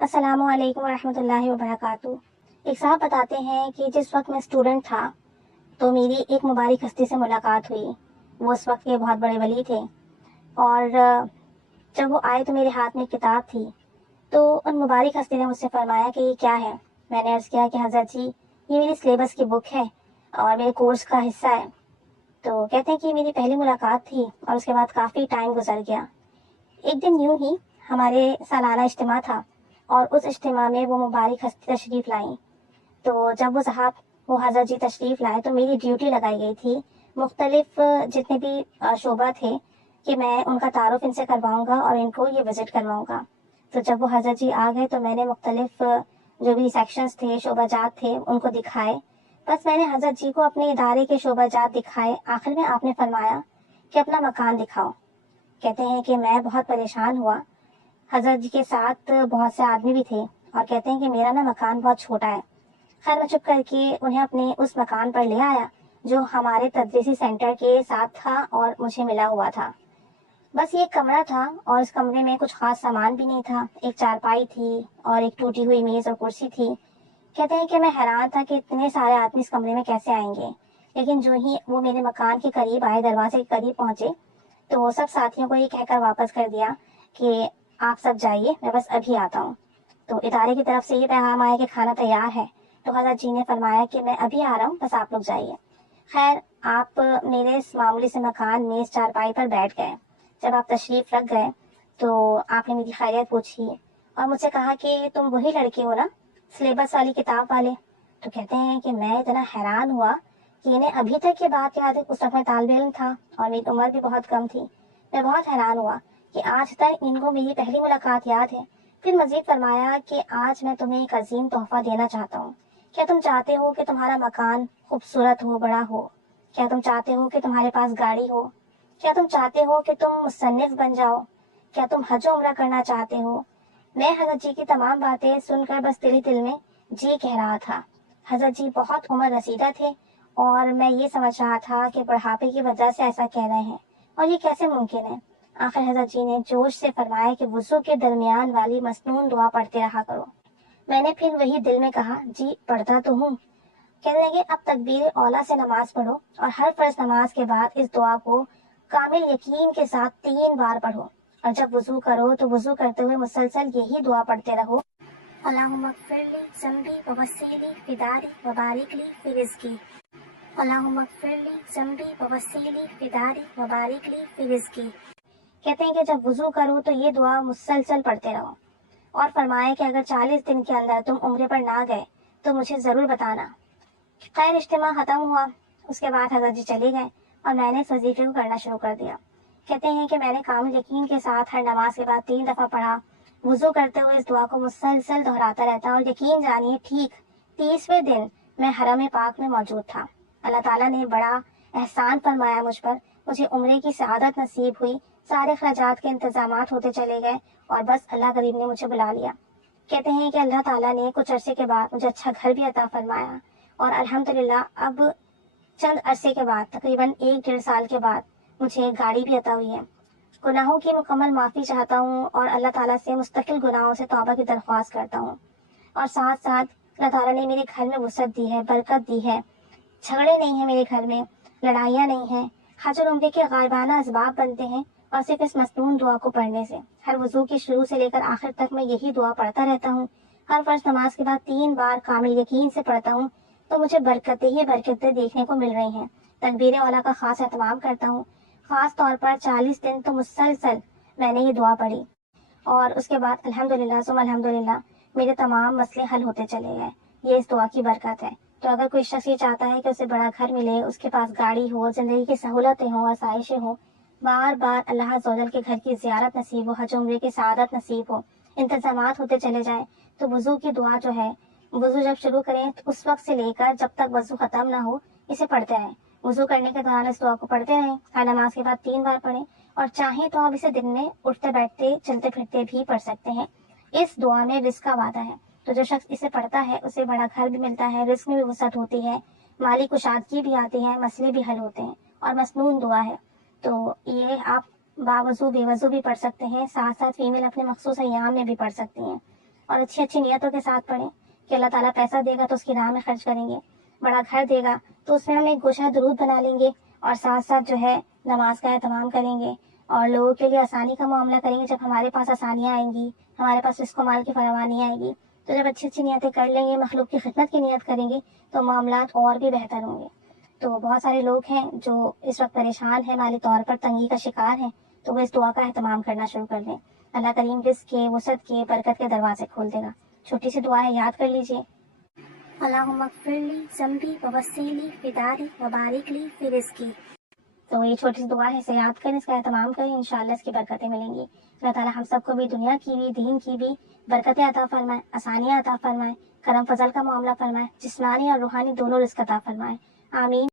السلام علیکم ورحمۃ اللہ وبرکاتہ۔ ایک صاحب بتاتے ہیں کہ جس وقت میں اسٹوڈنٹ تھا تو میری ایک مبارک ہستی سے ملاقات ہوئی۔ وہ اس وقت کے بہت بڑے ولی تھے، اور جب وہ آئے تو میرے ہاتھ میں ایک کتاب تھی۔ تو ان مبارک ہستی نے مجھ سے فرمایا کہ یہ کیا ہے؟ میں نے عرض کیا کہ حضرت جی یہ میری سلیبس کی بک ہے اور میرے کورس کا حصہ ہے۔ تو کہتے ہیں کہ میری پہلی ملاقات تھی اور اس کے بعد کافی ٹائم گزر گیا۔ ایک دن یوں ہی ہمارے سالانہ اجتماع تھا اور اس اجتماع میں وہ مبارک ہستی تشریف لائیں۔ تو جب وہ حضرت جی تشریف لائے تو میری ڈیوٹی لگائی گئی تھی مختلف جتنے بھی شعبہ تھے کہ میں ان کا تعارف ان سے کرواؤں گا اور ان کو یہ وزٹ کرواؤں گا۔ تو جب وہ حضرت جی آ گئے تو میں نے مختلف جو بھی سیکشنز تھے، شعبہ جات تھے، ان کو دکھائے۔ بس میں نے حضرت جی کو اپنے ادارے کے شعبہ جات دکھائے۔ آخر میں آپ نے فرمایا کہ اپنا مکان دکھاؤ۔ کہتے ہیں کہ میں بہت پریشان ہوا۔ حضرت جی کے ساتھ بہت سے آدمی بھی تھے اور کہتے ہیں کہ میرا مکان بہت چھوٹا ہے۔ خیر میں چپ کر کے انہیں اپنے اس مکان پر لے آیا جو ہمارے تدریسی سینٹر کے ساتھ تھا اور مجھے ملا ہوا تھا۔ بس یہ کمرہ تھا اور اس کمرے میں کچھ خاص سامان بھی نہیں تھا۔ ایک چارپائی تھی اور ایک ٹوٹی ہوئی میز اور کرسی تھی۔ کہتے ہیں کہ میں حیران تھا کہ اتنے سارے آدمی اس کمرے میں کیسے آئیں گے، لیکن جو ہی وہ میرے مکان کے قریب آئے، دروازے کے قریب پہنچے، تو سب ساتھیوں کو یہ کہہ کر واپس کر دیا کہ آپ سب جائیے، میں بس ابھی آتا ہوں۔ تو ادارے کی طرف سے یہ پیغام آیا کہ کھانا تیار ہے۔ تو حضرت جی نے فرمایا کہ میں ابھی آ رہا ہوں، بس آپ لوگ جائیے۔ خیر آپ میرے اس معمولی سے مکان میں اس چارپائی پر بیٹھ گئے۔ جب آپ تشریف رکھ گئے تو آپ نے میری خیریت پوچھی اور مجھ سے کہا کہ تم وہی لڑکے ہو نا، سلیبس والی کتاب والے؟ تو کہتے ہیں کہ میں اتنا حیران ہوا کہ انہیں ابھی تک یہ بات یاد ہے۔ اس وقت میں طالب علم تھا اور میری عمر بھی بہت کم تھی۔ میں بہت حیران ہوا کہ آج تک ان کو میری پہلی ملاقات یاد ہے۔ پھر مزید فرمایا کہ آج میں تمہیں ایک عظیم تحفہ دینا چاہتا ہوں۔ کیا تم چاہتے ہو کہ تمہارا مکان خوبصورت ہو، بڑا ہو؟ کیا تم چاہتے ہو کہ تمہارے پاس گاڑی ہو؟ کیا تم چاہتے ہو کہ تم مصنف بن جاؤ؟ کیا تم حج و عمرہ کرنا چاہتے ہو؟ میں حضرت جی کی تمام باتیں سن کر بس دل میں جی کہہ رہا تھا۔ حضرت جی بہت عمر رسیدہ تھے اور میں یہ سمجھ رہا تھا کہ بڑھاپے کی وجہ سے ایسا کہہ رہے ہیں، اور یہ کیسے ممکن ہے؟ آخر حضرت جی نے جوش سے فرمایا کہ وضو کے درمیان والی مسنون دعا پڑھتے رہا کرو۔ میں نے پھر وہی دل میں کہا جی پڑھتا تو ہوں۔ کہنے لگے اب تکبیر اولا سے نماز پڑھو اور ہر فرض نماز کے بعد اس دعا کو کامل یقین کے ساتھ 3 بار پڑھو، اور جب وضو کرو تو وضو کرتے ہوئے مسلسل یہی دعا پڑھتے رہو، اللہم اغفر لی ذنبی ووسیلی فی داری وبارک لی فی رزقی، اللہم اغفر لی ذنبی ووسیلی فی داری وبارک لی فی رزقی۔ کہتے ہیں کہ جب وضو کرو تو یہ دعا مسلسل پڑھتے رہو، اور فرمایا کہ اگر 40 دن کے اندر تم عمرے پر نہ گئے تو مجھے ضرور بتانا۔ خیر اجتماع ختم ہوا، اس کے بعد حضرت جی چلے گئے اور میں نے اس وظیفے کو کرنا شروع کر دیا۔ کہتے ہیں کہ میں نے کامل یقین کے ساتھ ہر نماز کے بعد 3 دفعہ پڑھا۔ وضو کرتے ہوئے اس دعا کو مسلسل دہراتا رہتا، اور یقین جانیے ٹھیک 30ویں دن میں حرم پاک میں موجود تھا۔ اللہ تعالیٰ نے بڑا احسان فرمایا مجھ پر، مجھے عمرے کی سعادت نصیب ہوئی، سارے خراجات کے انتظامات ہوتے چلے گئے اور بس اللہ کریم نے مجھے بلا لیا۔ کہتے ہیں کہ اللہ تعالیٰ نے کچھ عرصے کے بعد مجھے اچھا گھر بھی عطا فرمایا، اور الحمدللہ اب چند عرصے کے بعد، تقریباً 1 ڈیڑھ سال کے بعد، مجھے گاڑی بھی عطا ہوئی ہے۔ گناہوں کی مکمل معافی چاہتا ہوں اور اللہ تعالیٰ سے مستقل گناہوں سے توبہ کی درخواست کرتا ہوں، اور ساتھ ساتھ اللہ تعالیٰ نے میرے گھر میں وسعت دی ہے، برکت دی ہے، جھگڑے نہیں ہیں میرے گھر میں، لڑائیاں نہیں ہیں، حج اور عمرے کے غائبانہ اسباب بنتے ہیں، اور صرف اس مسنون دعا کو پڑھنے سے۔ ہر وضو کی شروع سے لے کر آخر تک میں یہی دعا پڑھتا رہتا ہوں۔ ہر فرض نماز کے بعد 3 بار کامل یقین سے پڑھتا ہوں تو مجھے برکتیں ہی برکتیں دیکھنے کو مل رہی ہیں۔ تکبیر اولا کا خاص اہتمام کرتا ہوں، خاص طور پر 40 دن تو مسلسل میں نے یہ دعا پڑھی، اور اس کے بعد الحمدللہ ثم الحمدللہ میرے تمام مسئلے حل ہوتے چلے گئے۔ یہ اس دعا کی برکت ہے۔ تو اگر کوئی شخص یہ چاہتا ہے کہ اسے بڑا گھر ملے، اس کے پاس گاڑی ہو، زندگی کی سہولتیں ہوں، آسائشیں ہوں، بار بار اللہ عز و جل کے گھر کی زیارت نصیب ہو، حج عمرے کی سعادت نصیب ہو، انتظامات ہوتے چلے جائیں، تو وضو کی دعا جو ہے، وضو جب شروع کریں تو اس وقت سے لے کر جب تک وضو ختم نہ ہو اسے پڑھتے رہیں۔ وضو کرنے کے دوران اس دعا کو پڑھتے رہیں، ہر نماز کے بعد 3 بار پڑھیں، اور چاہیں تو آپ اسے دن میں اٹھتے بیٹھتے چلتے پھرتے بھی پڑھ سکتے ہیں۔ اس دعا میں رزق کا وعدہ ہے، تو جو شخص اسے پڑھتا ہے اسے بڑا گھر بھی ملتا ہے، رزق میں بھی وسعت ہوتی ہے، مالی کشادگی بھی آتی ہے، مسئلے بھی حل ہوتے ہیں، اور مسنون دعا ہے۔ تو یہ آپ باوضو بے وضو بھی پڑھ سکتے ہیں، ساتھ ساتھ فیمیل اپنے مخصوص ایام میں بھی پڑھ سکتی ہیں۔ اور اچھی اچھی نیتوں کے ساتھ پڑھیں کہ اللہ تعالیٰ پیسہ دے گا تو اس کی راہ میں خرچ کریں گے، بڑا گھر دے گا تو اس میں ہم ایک گوشہ درود بنا لیں گے، اور ساتھ ساتھ جو ہے نماز کا اہتمام کریں گے، اور لوگوں کے لیے آسانی کا معاملہ کریں گے۔ جب ہمارے پاس آسانیاں آئیں گی، ہمارے پاس رزق و مال کی فراوانی آئے گی، تو جب اچھی اچھی نیتیں کر لیں گے، مخلوق کی خدمت کی نیت کریں گے، تو معاملات اور بھی بہتر ہوں گے۔ تو بہت سارے لوگ ہیں جو اس وقت پریشان ہیں، مالی طور پر تنگی کا شکار ہیں، تو وہ اس دعا کا اہتمام کرنا شروع کر دیں۔ اللہ کریم رزق کے، وسعت کے، برکت کے دروازے کھول دے گا۔ چھوٹی سی دعا ہے، یاد کر لیجئے۔ اللہم اغفر لی ذنبی ووسع لی فی داری وبارک لی فی رزقی۔ تو یہ چھوٹی سی دعا ہے، اسے یاد کریں، اس کا اہتمام کریں، انشاءاللہ اس کی برکتیں ملیں گی۔ اللہ تعالیٰ ہم سب کو بھی دنیا کی بھی، دین کی بھی برکتیں عطا فرمائے، آسانیاں عطا فرمائے، کرم فضل کا معاملہ فرمائے، جسمانی اور روحانی دونوں رزق عطا فرمائے، آمین۔